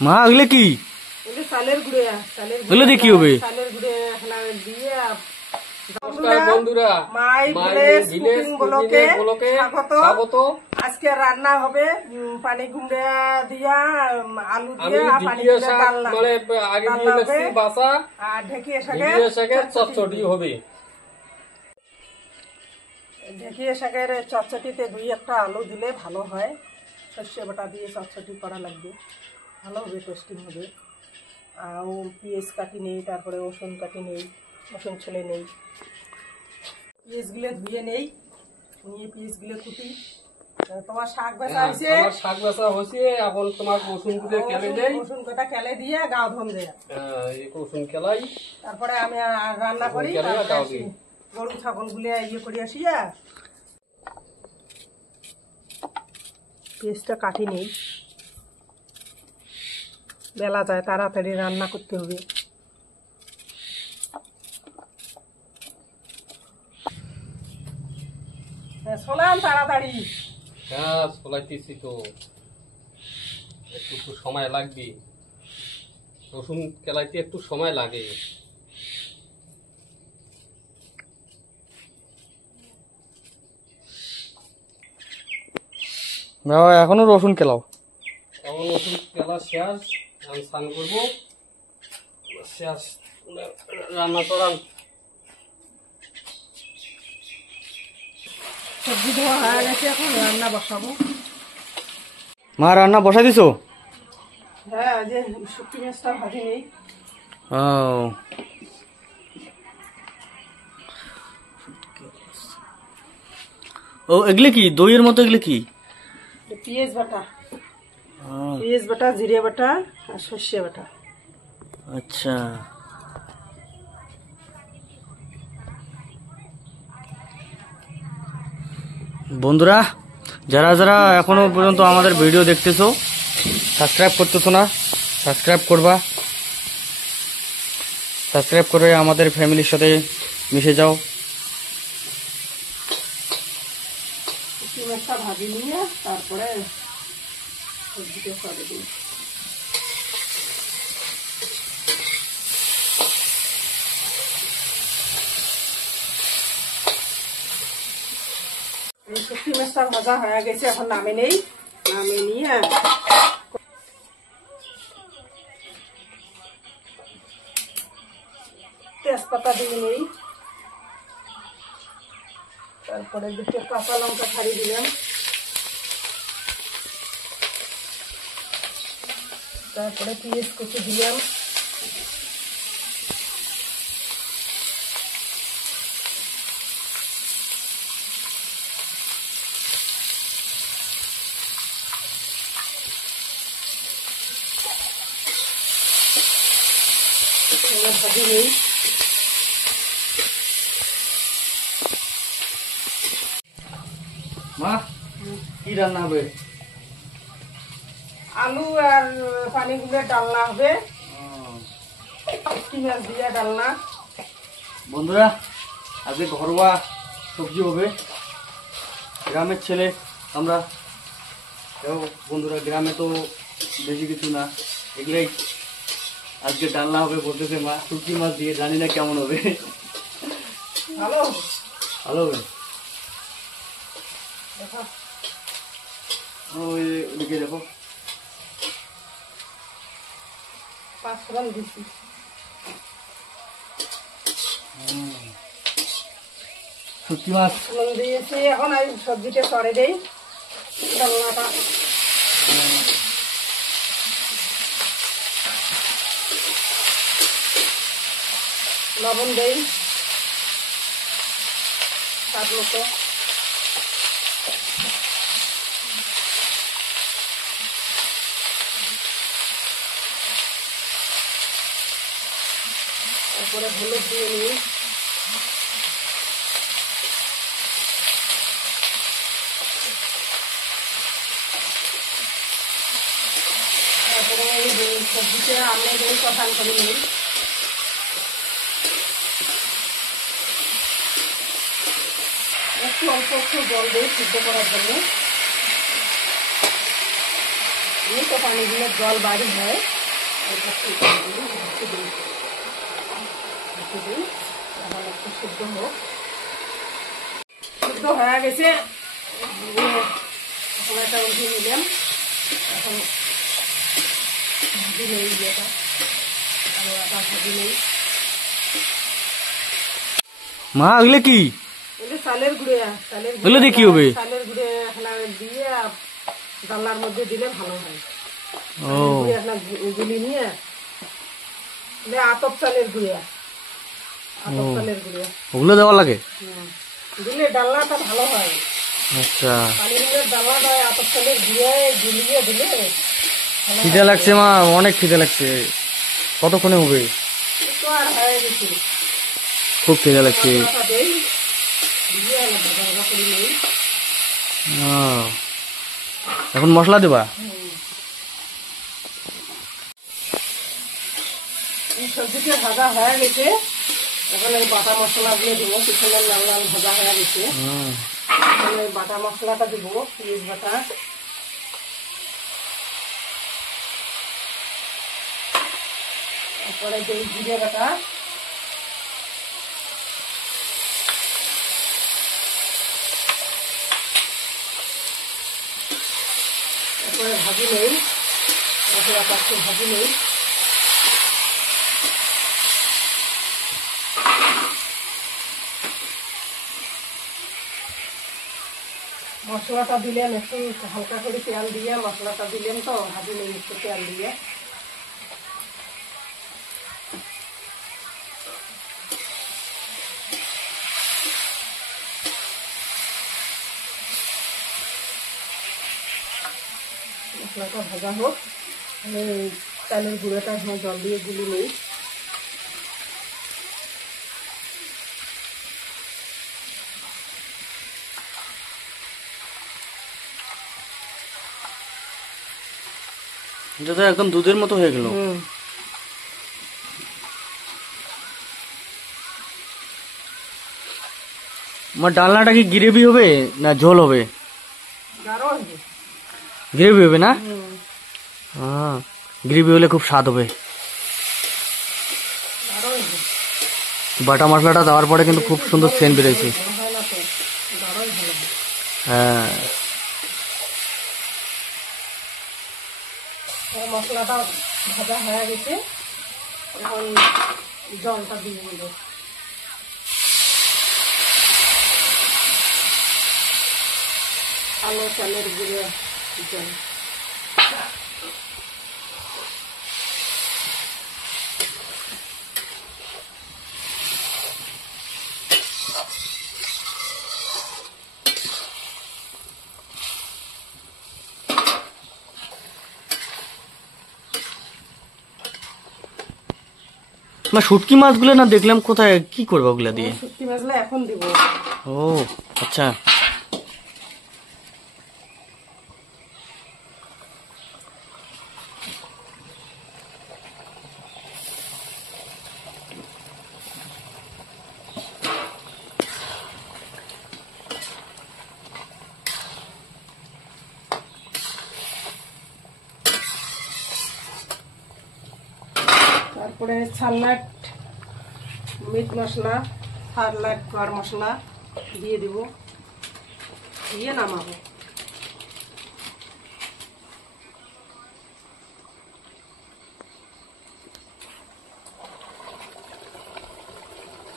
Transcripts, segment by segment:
মা ওগুলো কি? চালের গুঁড়ে, ওগুলো দিয়ে কি হবে? চালের গুঁড়ে দিয়ে। বন্ধুরা, মাই ভিলেজ কুকিং ব্লকে স্বাগত। আজকে রান্না হবে পানি কুমড়া দিয়া, আলু দিয়ে পানি কুমড়া ডালনা, আর ঢেঁকিয়ে শাকের চচ্চড়ি হবে। ঢেঁকিয়ে শাকের চচ্চড়িতে 2-1টা আলু দিলে ভালো হয়। সর্ষে বাটা দিয়ে চচ্চড়ি করা লাগবে, ভালো হবে, টেস্টিং হবে। আর পেঁয়াজ কাটি নেই, তারপরে রসুন কাটি নেই, রসুন ছুলে নেই। পেঁয়াজগুলো ধুয়ে নেই, নিয়ে পেঁয়াজগুলো কুটি। তোমার শাক ভাজা হয়েছে, শাক ভাজা হয়েছে। এখন তোমার রসুনগুলো কেলে দেই, রসুন কটা কেলে দিয়ে গাও ধম দেয়, রসুন কেলাই। তারপরে আমি রান্না করি। গরু ছাগল গুলো করি আসিয়া পেঁয়াজটা কাটি নেই, বেলা যায়, তাড়াতাড়ি রান্না করতে হবে। শোনান তাড়াতাড়ি। হ্যাঁ, চলাইতেছি তো, একটু সময় লাগবে। রসুন কেলাইতে একটু সময় লাগে। এখনো রসুন কেলাও? এখন রসুন কেলা শেষ, আমি স্নান করবো, শেষ রান্না করান। সবজি ধোয়া হয়ে গেছে, এখন রান্না বসাবো। মা রান্না বসাই দিছো? হ্যাঁ, যে শুটকি মাছটা ভাজি নেই। ও এগুলো কি দইয়ের মতো? এগুলো কি? পেঁয়াজ বাটা, পেঁয়াজ বাটা, জিরে বাটা আর সর্ষে বাটা। আচ্ছা, বন্ধুরা যারা যারা এখনো পর্যন্ত আমাদের ভিডিও দেখতেছো, সাবস্ক্রাইব করতেছো না, সাবস্ক্রাইব করবা। সাবস্ক্রাইব করে আমাদের ফ্যামিলির সাথে মিশে যাও। শুটকি মাছটা ভাজি নিয়ে তারপরে সবজিটা করে দিই। শুটকি মাছটা ভাজা হয়ে গেছে, এখন নামে নেই। নামে নিয়ে তেজপাতা দিয়ে নেই, তারপরে 2টো কাঁচা লঙ্কা ছাড়িয়ে দিলাম, তারপরে পেঁয়াজ কুচি দিলাম, ভাজি নেই। মা কি রান্না হবে? আলু আর পানি গুলে ডালনা হবে, শুটকি মাছ দিয়ে ডালনা। বন্ধুরা আজকে ঘরোয়া সবজি হবে। গ্রামের ছেলে আমরা, বন্ধুরা গ্রামে তো বেশি কিছু না, এগুলাই আজকে ডালনা হবে বলতেছে মা, শুটকি মাছ দিয়ে। জানি না কেমন হবে। ভালো ভালো হবে। ওই ওদিকে দেখো, পাঁচফোড়ন দিচ্ছি। শুটকি মাছ দিয়েছি, এখন আমি সবজিটা চড়ে দেই। ডালনাটা লবণ দেই স্বাদ মতো, তারপরে হলুদ দিয়ে নিই, তারপরে সবজিটা আমরা কষান করে নিই। একটু অল্প একটু জল দিয়ে সিদ্ধ করার জন্য। এই তো পানি দিলে জল বাড়ি হয়, এটা একটু দিই, একটু দিই, একটু দিই, এখন একটু সিদ্ধ হোক। সিদ্ধ হয়ে গেছে, এখন একটা উঠিয়ে নিলাম। এখন ভাজি নেই, ইয়েটা আলুটা ভাজি নেই। মা ওগুলো কি? এগুলো চালের গুঁড়ে, চালের ওগুলো দিয়ে কি হবে? চালের গুঁড়ে এখন দিয়ে ডালনার মধ্যে দিলে ভালো হয়। ও গুঁড়ে এখন গুলি নিয়ে আতপ চালের গুঁড়ে, আতপ চালের গুঁড়ে ওগুলো দেওয়া লাগে? দিলে ডালনাটা ভালো হয়। আচ্ছা, পানি দিলে ডালনাটা হয়, আতপ চালের গুঁড়ে গুলিয়ে দিলে ভালো হয়। খিদে লাগছে মা, অনেক খিদে লাগছে। কতক্ষণে হবে? একটু আর হয়ে গেছে। খুব খিদে লাগছে। মশলাটা দেই, দিয়ে ভাজা ভাজা করে নেই। এখন মশলা দেবা? সবজিটা ভাজা হয়ে গেছে, এখন এই বাটা মশলাগুলো দিব। পিছনে লাল লাল ভাজা হয়ে গেছে, এখন এই বাটা মশলাটা দিব, পেঁয়াজ বাটা, তারপরে এই জিরে বাটা, তারপরে ভাজি নেই, মশলা পাচ্ছি ভাজি নেই। মশলাটা দিলাম একটু হালকা করে তেল দিয়ে, মশলাটা দিলাম তো ভাজি নেই একটু তেল দিয়ে। মশলাটা ভাজা হোক, আমি চালের গুঁড়োটা জল দিয়ে গুলি নেই। এটা তো একদম দুধের মতো হয়ে গেল। আমার ডালনাটা কি গ্রেভি হবে না ঝোল হবে? গাঢ় হবে। গ্রেভি হবে না? হ্যাঁ, গ্রেভি হলে খুব স্বাদ হবে। গাঢ় হবে। বাটা মশলাটা দেওয়ার পরে কিন্তু খুব সুন্দর সেন্ট বেরোয়েছে। ভালো হয় না তো, গাঢ়ই ভালো হয়। হ্যাঁ, মশলাটা ভাজা হয়ে গেছে, এখন জলটা দিয়ে দেবো। কালো চালের গুঁড়ো জল। শুটকি মাছগুলো না দেখলাম, কোথায় কি করবো ওগুলা দিয়ে? শুটকি মাছগুলো এখন দিব। ও আচ্ছা, তারপরে সালাড, মিট মশলা, সালাড গরম মশলা দিয়ে দিব, দিয়ে নামাবো।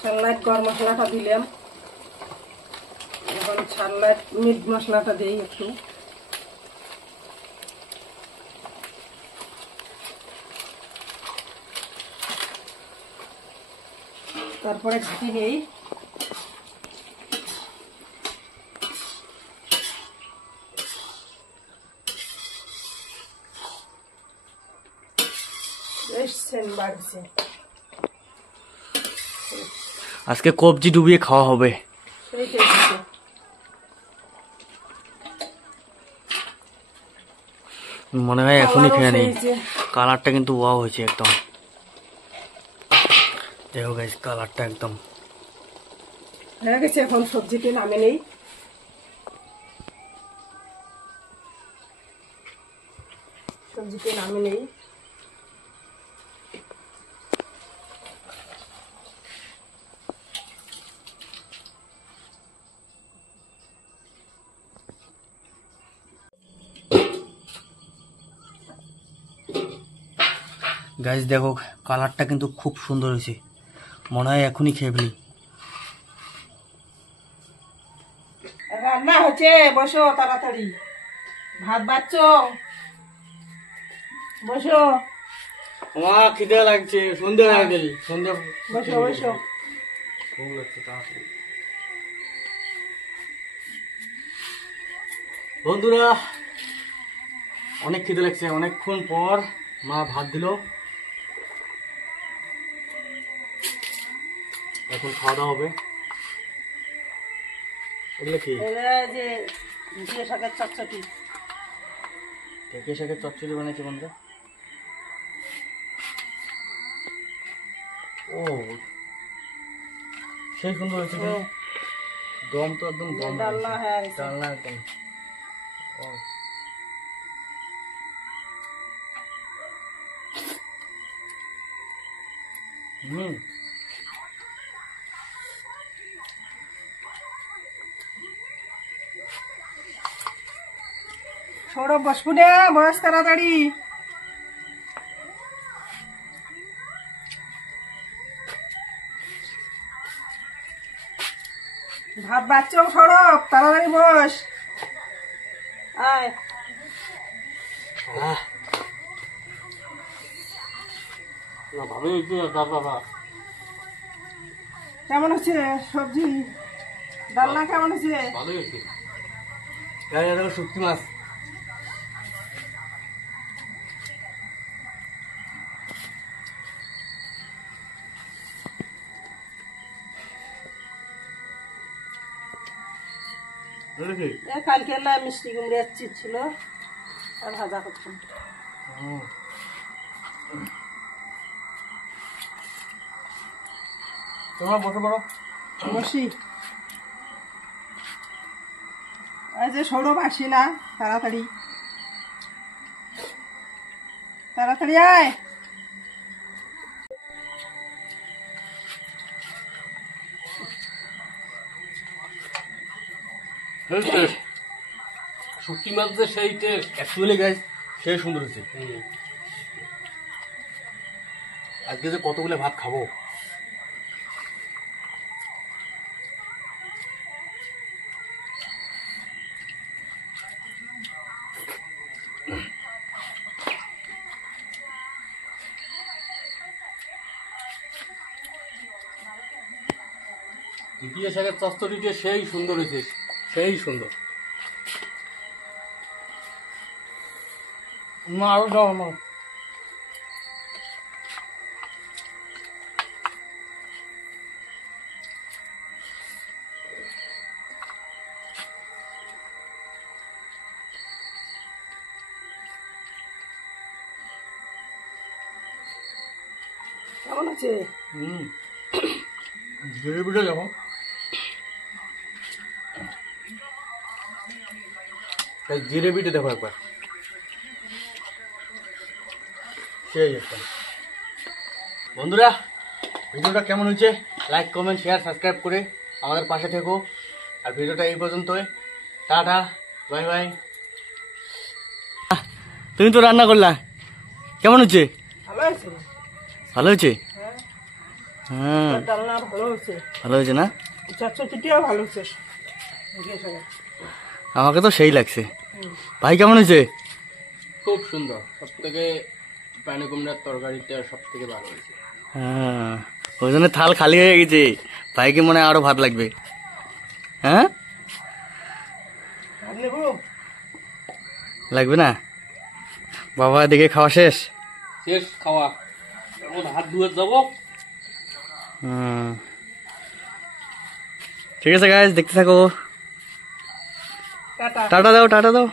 সালাড গরম মশলাটা দিলাম, এখন সালাড মিট মশলাটা দিই একটু। তারপরে ঢাকি নেই, বেশ সেন্ট বাড়ছে। আজকে কবজি ডুবিয়ে খাওয়া হবে। সেই টেস্ট। মনে হয় এখনই খেয়ে নেই। কালারটা কিন্তু ওয়াও হয়েছে একদম। দেখো গাইস, কালারটা একদম হয়ে গেছে। এখন সবজিটি নামে নেই। সবজিতে নামিয়ে নেই। গাইস দেখো কালারটা কিন্তু খুব সুন্দর হয়েছে, মনে হয় এখনই খেয়ে ফেলি। রান্না হচ্ছে, বসো তাড়াতাড়ি। ভাত বাচ্চো, বসো আমার খিদে লাগছে, সন্ধ্যা হয়ে গেলি, সন্ধ্যা বসো বসো। ভোগ লাগছে তাড়াতাড়ি। বন্ধুরা অনেক খিদে লাগছে, অনেকক্ষণ পর মা ভাত দিল, এখন খাওয়া দাওয়া হবে। এগুলো কি? এরা যে ঢেঁড়স শাকের চটচটি। ঢেঁকে শাকের চচ্চড়ি বানাইছে বন্ধুরা। ও সেই সুন্দর হয়েছে কিন্তু। দম তো একদম দম, ডালনা হয়ে গেছে। ডালনা একদম। ও হুম, সৌরভ বসবো না, বস তাড়াতাড়ি। ভাত বাচ্চো সৌরভ, তাড়াতাড়ি বস। আয় আহ, না ভালোই হয়েছে বাবা। কেমন হচ্ছে সবজি? ডালনা কেমন হচ্ছে? ভালোই হয়েছে। গায়ে দেখো শুটকি মাছ। দেখি কালকে মিষ্টি কুমড়ি চিট ছিল আর ভাজা করছি। তোমরা বসে পড়ো। বসি। এই যে সৌরভ আসি না, তাড়াতাড়ি তাড়াতাড়ি আয়। শুটকি মাছ যে সেই টেস্ট। অ্যাকচুয়ালি গাইস সেই সুন্দর হয়েছে। আজকে যে কতগুলো ভাত খাবো। দ্বিতীয় শাকের চচ্চড়িটা সেই সুন্দর হয়েছে, সেই সুন্দর। মা আরো দাও আমার। কেমন আছে? গ্রেভিটা দেখো, গ্রেভিটা দেখো একবার, সেই একটা। বন্ধুরা ভিডিওটা কেমন হয়েছে লাইক কমেন্ট শেয়ার সাবস্ক্রাইব করে আমাদের পাশে থেকো। আর ভিডিওটা এই পর্যন্তই, টাটা বাই বাই। তুমি তো রান্না করলা, কেমন হচ্ছে? ভালো হয়েছে। ভালো হয়েছে? হ্যাঁ, হ্যাঁ ডালনা ভালো হয়েছে, ভালো হয়েছে না? চটচটিটাও ভালো হয়েছে। আমাকে তো সেই লাগছে। ভাই কেমন হয়েছে? খুব সুন্দর, সব থেকে পানি কুমড়ার তরকারিটা সব থেকে ভালো হয়েছে। হ্যাঁ, ওই জন্য থাল খালি হয়ে গেছে, ভাইকে মনে হয় আরো ভাত লাগবে। হ্যাঁ লাগবে না বাবা, এদিকে খাওয়া শেষ। শেষ খাওয়া, এখন হাত ধুয়ে যাবো। ঠিক আছে গাইস, দেখতে থাকো। টাটা। টাটা দাও, টাটা দাও।